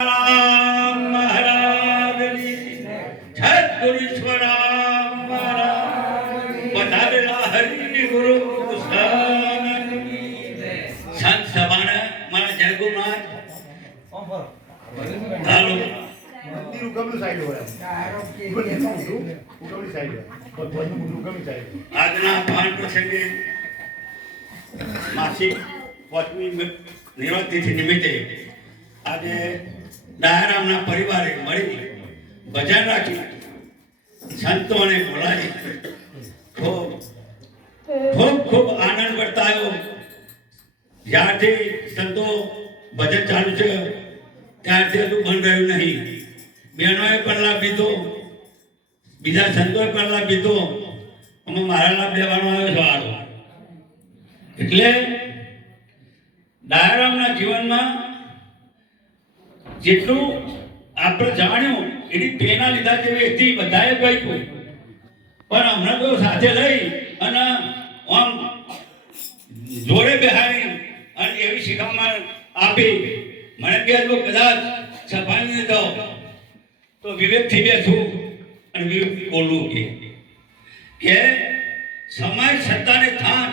રામ મહારાજની સદગુરુશ્વરામ મહારાજ પધારેલા હરિ ગુરુ સંત સભાના મારા જયગુનાથ હાલો મંદિર ઉગમનું સાઈડ હોય ઉગમની સાઈડ હોય ઉગમની સાઈડ આજના ભાન પ્રસંગે માસિક 5મી નિવૃત્તિ નિમિત્તે આજે ડાયારામના પરિવારે મળી ભજન રાખી સંતોને બોલાવી ખૂબ ખૂબ ખૂબ આનંદ વર્તાયો. જ્યારથી સંતો ભજન ચાલુ છે ત્યારથી હજુ બંધ રહ્યું નહીં. બહેનોએ પણ લાભ લીધો, બીજા સંતોએ પણ લાભ લીધો. અમે મારા લાભ લેવાનો આવ્યો છો હારો. એટલે ડાયારામના જીવનમાં જેટલું આપણે જાણ્યું એની પ્રેરણા લીધા જેવી હતી બધાએ કહ્યું, પણ હમણાં તો સાથે લઈ અને આમ જોડે બેહાડી અને એવી શિખામણ આપી. મને કહે તો કદાચ સભાની જાઓ તો વિવેકથી બેસું અને વિવેક બોલવું કે સમય સત્તાને થાન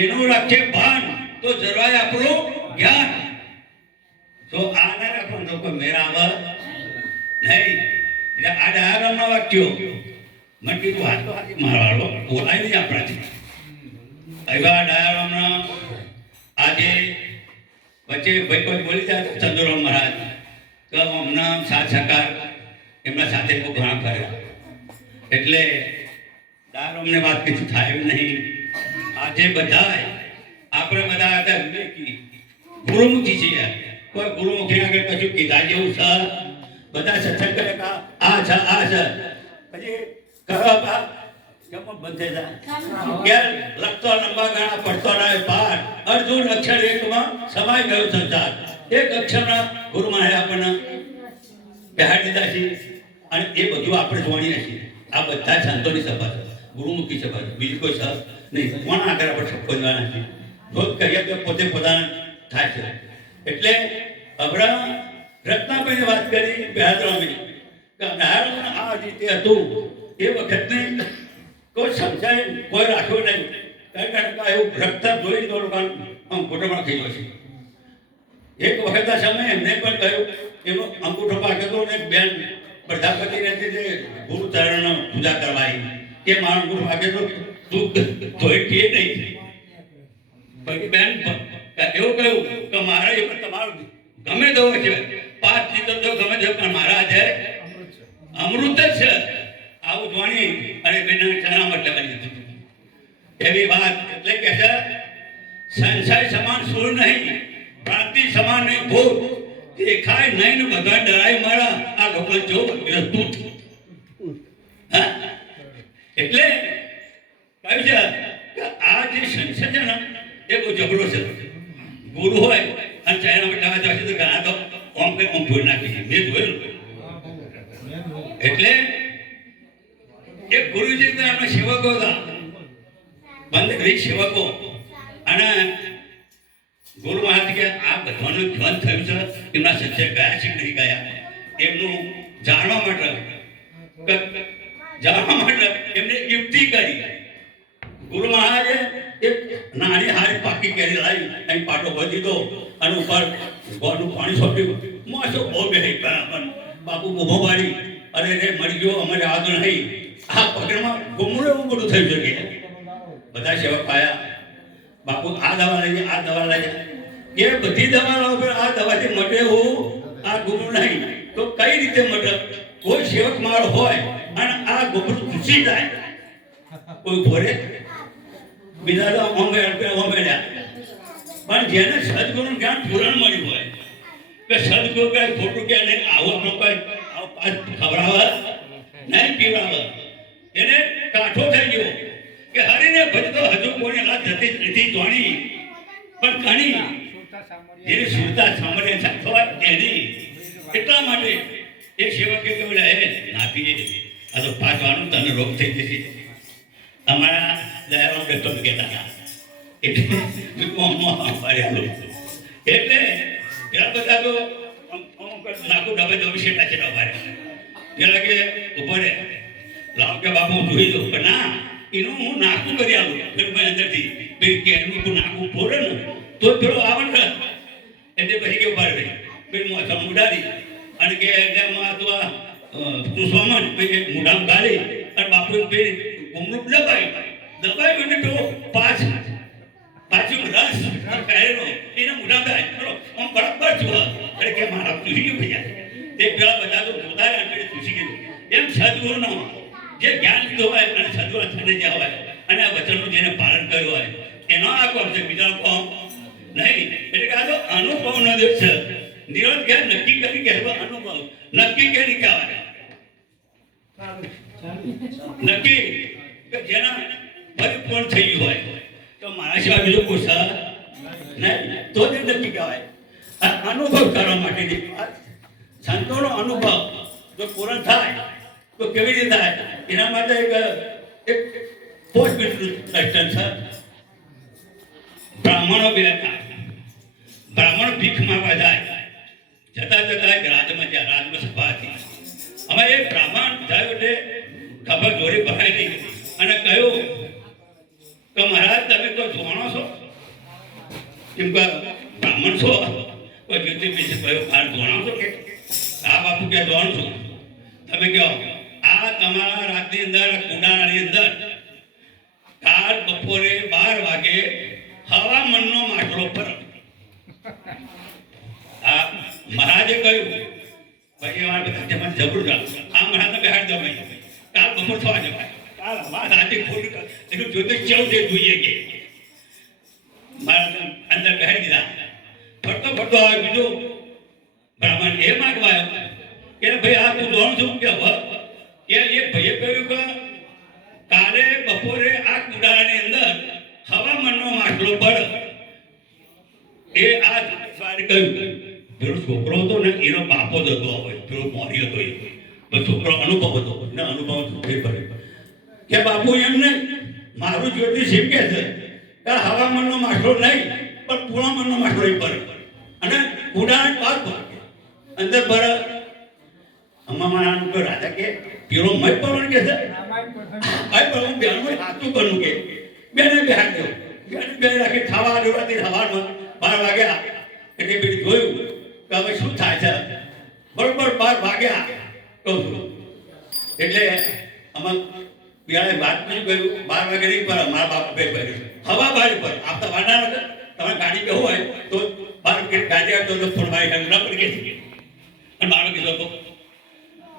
એનું રાખે ભાન તો જરવાય આપણું જ્ઞાન. તો આને રાખવાનું તો કોઈ મેરા આવે નહીં. એટલે આ ડાયાગ્રામના વાક્યો મને કીધું વાત તો આજે મારવાડો બોલાય નહીં આપણાથી. એવા ડાયાગ્રામના આજે વચ્ચે ભાઈ કોઈ બોલી જાય ચંદ્રરામ મહારાજ તો હમણાં સાથ સહકાર એમના સાથે બહુ ઘણા કર્યા. એટલે ડાયાગ્રામને વાત કીધું થાય એમ નહીં. આજે બધાય આપણે બધા હતા વિવેકી ગુરુમુખી છીએ. કોઈ ગુરુમુખી આગળ કશું કીધા જેવું છે બધા સત્સંગ કરે આ છે આ છે પછી કરો બા કેમ બંધ થઈ જાય કે લખતો લંબા ગણા પડતો રહે પાર અર્જુન અક્ષર એકમાં સમાઈ ગયો સંસાર. એક અક્ષરના ગુરુ મહારાજ આપણને બેહાડી દીધા છે અને એ બધું આપણે જોણીએ છીએ. આ બધા સંતોની સભા છે, ગુરુમુખી સભા છે, બીજું કોઈ સભા નહીં. કોણ આગળ આપણે શબ્દવાના છે રોજ કહીએ કે પોતે પોતાના થાય છે. એટલે હમણાં રત્નાભાઈને વાત કરી બેહાદરામી કે ડાયારામના આ રીતે હતું એ વખતને કોઈ સમજાય કોઈ રાખ્યો નહીં. કારણ કે એવું રક્ત જોઈ તો લોકો અંગૂઠોમાં થઈ ગયો છે. એક વખતના સમયે એમને પણ કહ્યું એનો અંગૂઠો પાકેલો ને બેન પ્રજાપતિ રહેતી તે ગુરુચરણ પૂજા કરવાઈ કે મારો અંગૂઠો પાકેલો તું ધોઈ કે નહીં. પછી બેન એવું કહ્યું કે મારા એ પણ તમારું ગમે દો છે 5 લીટર તો ગમે છે પણ મારા છે અમૃત જ છે. આવું જોણી અને બેન ચણામત લગાવી દીધું. એવી વાત એટલે કે છે સંશય સમાન સુર નહીં, પ્રાંતિ સમાન નહીં ભૂત દેખાય નહીં ને બધા ડરાય મારા આ લોકો જો તું એટલે કહ્યું છે કે આ જે સંશય છે ને એ બહુ જબરો છે. ગુરુ હોય અને ચાઇના બેઠા જશે તો ઘણા તો ઓમ કે ઓમ જોઈ નાખી છે. મેં જોયેલું. એટલે એક ગુરુજી તો એમના સેવકો હતા, બંધ કરી સેવકો. અને ગુરુ મહારાજ કે આ બધાનું ધ્યાન થયું છે એમના સત્ય ગયા છે નહીં ગયા એમનું જાણવા માટે એમને યુક્તિ કરી. ગુરુ મહારાજે એક નાની હારી પાકી કેરી લાવી અહીં પાટો ભરી દીધો અને ઉપર ગોળનું પાણી સોંપ્યું. મોસો બહુ બેહી બરાબર બાપુ ઊભો પાડી અરે રે મરી ગયો અમારે આવતો નહીં. આ પગડમાં ગુમડું એવું બધું થયું છે કે બધા સેવક પાયા. બાપુ આ દવા લઈએ આ દવા લઈએ એ બધી દવા ઉપર આ દવાથી મટે એવું આ ગુમડું નહીં તો કઈ રીતે મટે? કોઈ સેવક મારો હોય અને આ ગુમડું ઘૂસી જાય કોઈ ભોરે બીજા તો ઓમેડ્યા. પણ જેને સદગુરુનું જ્ઞાન પૂરણ મળ્યું હોય કે સદગુરુ કઈ ખોટું કે નહીં આવું આપણું કઈ ખવડાવે નહીં પીવડાવે એને કાઠો થઈ ગયો કે હરીને ભજતો હજુ કોઈને લાત જતી નથી જોણી પણ ઘણી જેની સુરતા સાંભળે થવા એની. એટલા માટે એક સેવકે કહ્યું હે નાપીએ આ તો પાછવાનું તને રોગ થઈ જશે. અમારા દયારામ ડોક્ટર કહેતા હતા એટલે એટલે પેલા બધા તો નાખું ડબે દબી શેટા છે ઉભા રહે પેલા કે ઉભો રહે લાવ કે બાપુ જોઈ દો કે ના એનું હું નાખું કરી આવું ફેર મેં અંદરથી પેલી કેનું તું નાખું ફોડે ને તો પેલો આવડ એટલે પછી કે ઉભા રહે પેલી મોસમ ઉડાડી અને કે તું સોમન પછી મુઢામ ગાળી અને બાપુ પેલી ઘૂમરું દબાઈ અને પેલો પાછું રસ કહેલો એને મુઢામ થાય પેલો આમ બરાબર છું અરે કે મારા ચૂસી ગયું ભૈયા તે પેલા બધા તો જોતા રહ્યા અને ચૂસી ગયું એમ સદગુરુનો જે જ્ઞાન લીધું હોય અને સદગુરુ થઈને જે હોય અને આ વચનનું જેને પાલન કર્યું હોય એનો આ કોમ છે બીજાનો કોમ નહીં એટલે કે આ તો અનુભવનો દિવસ છે નિરોધ કે નક્કી કરી કહેવા અનુભવ નક્કી કે નહીં કહેવાય નક્કી કે જેના પરિપૂર્ણ થઈ ગયું હોય તો મારા સિવાય બીજો કોઈ સહ નહીં તો જ નક્કી કહેવાય અનુભવ કરવા માટેની સંતોનો અનુભવ જો પૂર્ણ થાય તો કેવી રીતે થાય એના માટે એક પોસ્ટ દર્શન છે બ્રાહ્મણો બે હતા બ્રાહ્મણ ભીખ માંગવા જાય જતા જતા રાજમાં જ્યાં રાજમાં સભા હતી અમે એ બ્રાહ્મણ થયો એટલે ખબર જોડી ભરાઈ ગઈ અને કહ્યું કે મહારાજ તમે તો જોણો છો કેમ કે બ્રાહ્મણ છો કોઈ જ્યોતિષ કયો બહાર જોણો છો કે આ બાપુ ક્યાં જોવાનું છું તમે કહો આ તમારા રાતની અંદર કુંડાની અંદર કાલ બપોરે 12 વાગે હવામાનનો માટલો પર આ મહારાજે કહ્યું પછી અમારા બધા જમા જબરું આ મહારાજને બેહાડ દો કાલ બપોર થવા જવાય કાલ વાત આજે ખોટું એટલું જ્યોતિષ કેવું છે જોઈએ કે મારા અંદર બેહાડી દીધા ફરતો ફરતો આવે બીજો બ્રાહ્મણ એ માગવા આવ્યો કે ભાઈ આ તું જોણ છું કે હવે કે એક ભાઈએ કહ્યું કે કાલે બપોરે આ કુડાની અંદર હવામાનનો માટલો પડ એ આ સ્વારે કહ્યું પેલો છોકરો હતો ને એનો બાપો જ હતો હોય પેલો મોરી હતો એ છોકરો અનુભવ હતો ને અનુભવ ફેર પડે કે બાપુ એમને મારું જ્યોતિષ એમ કે છે કે હવામાનનો માટલો નહીં પણ પૂર્ણમાનનો માટલો એ પડે અને કુડાને પાર પડે અંદર પર અમારા રાજા કે પેલો મય પડવાનું કે છે ભાઈ પણ હું બેન હાથું કરવું કે બેને બે હાથ દેવું બેને બે રાખી ખાવા દેવાથી સવારમાં 12 વાગ્યા એટલે પેલી જોયું કે હવે શું થાય છે બરોબર 12 વાગ્યા કહું છું એટલે આમાં બિયાળે વાત નહીં કહ્યું 12 વાગે નહીં પર મારા બાપ બે કર્યું હવા બારી પર આપતા વાના નથી તમે ગાડી બે હોય તો 12 ગાડી આવતો તો ફોન મારી ન પડી ગઈ અને મારો કીધો હતો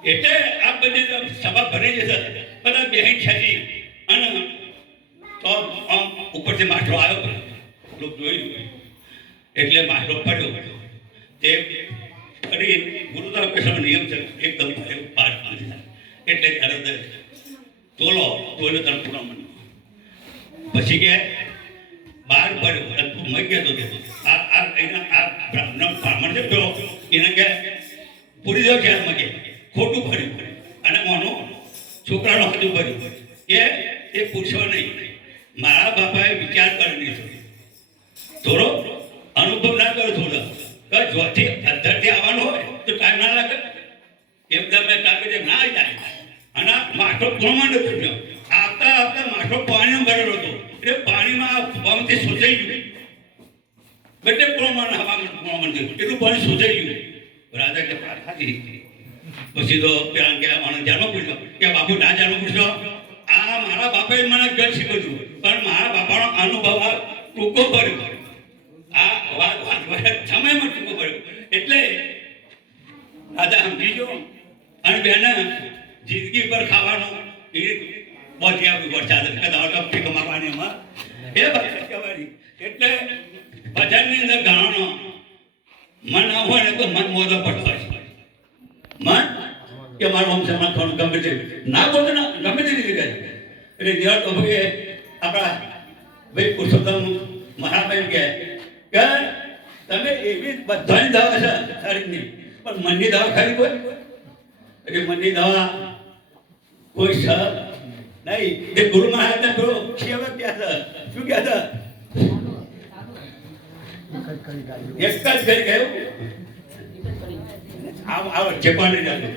એટલે આ બધી સભા ભરી જશે બધા બેહી ખેંચી અને તો આમ ઉપરથી માટલો આવ્યો લોક જોયું એટલે માટલો પડ્યો તે ફરી ગુરુત્વાકર્ષણનો નિયમ છે એકદમ પાર પાડી એટલે તરત તોલો તરફ પૂરો મને પછી કે બહાર પડ્યો તું મઈ ગયો તો આ બ્રાહ્મણ છે પેલો એને કે પૂરી દો ક્યારે મગે ખોટું ભર્યું અને મોનો છોકરાનો હજુ ભર્યું કે એ પૂછો નહીં મારા બાપાએ વિચાર કરી દીધો થોડો અનુભવ ના કરો થોડો કે જોથી અંદરથી આવવાનું હોય તો ટાઈમ ના લાગે એકદમ કાપી ના જાય અને માટો પૂર્ણમાં નથી થયો આવતા આવતા માટો પાણીમાં ભરેલો હતો એટલે પાણીમાં પવનથી સોચાઈ ગયું બધે પૂર્ણમાં હવામાન પૂર્ણમાં થયું એટલું પાણી સોચાઈ ગયું રાજા કે ખાધી પછી તો પેલા કહેવા માણસ જાણવો પૂછ્યો કે બાપુ ના જાણવો પૂછ્યો આ મારા બાપાએ મને ગત શીખવ્યું પણ મારા બાપાનો અનુભવ ટૂંકો પડ્યો આ વાત સમયમાં ટૂંકો પડ્યો એટલે રાજા સમજી ગયો અને બેને જિંદગી પર ખાવાનું એ બોધી આવ્યું વરસાદ કદાચ ફીક માગવાની એમાં એ ભાષા કહેવાની એટલે ભજનની અંદર ગાવાનો મન ના હોય ને તો મન મોદો પડતો હોય મન કે મારું આમ સમાન ખાવાનું ગમે તે ના બોલતો ના ગમે તે રીતે કહે એટલે જેવા તો ભાઈ આપણા ભાઈ પુરુષોત્તમ મહારાજ કહે કે તમે એવી બધાની દવા છે શરીરની પણ મનની દવા ખરી કોઈ એટલે મનની દવા કોઈ છે નહીં એ ગુરુ મહારાજને પેલો સેવક ક્યાં છે શું ક્યાં છે એક જ કરી ગયું આ વચ્ચે પાડી જાજો.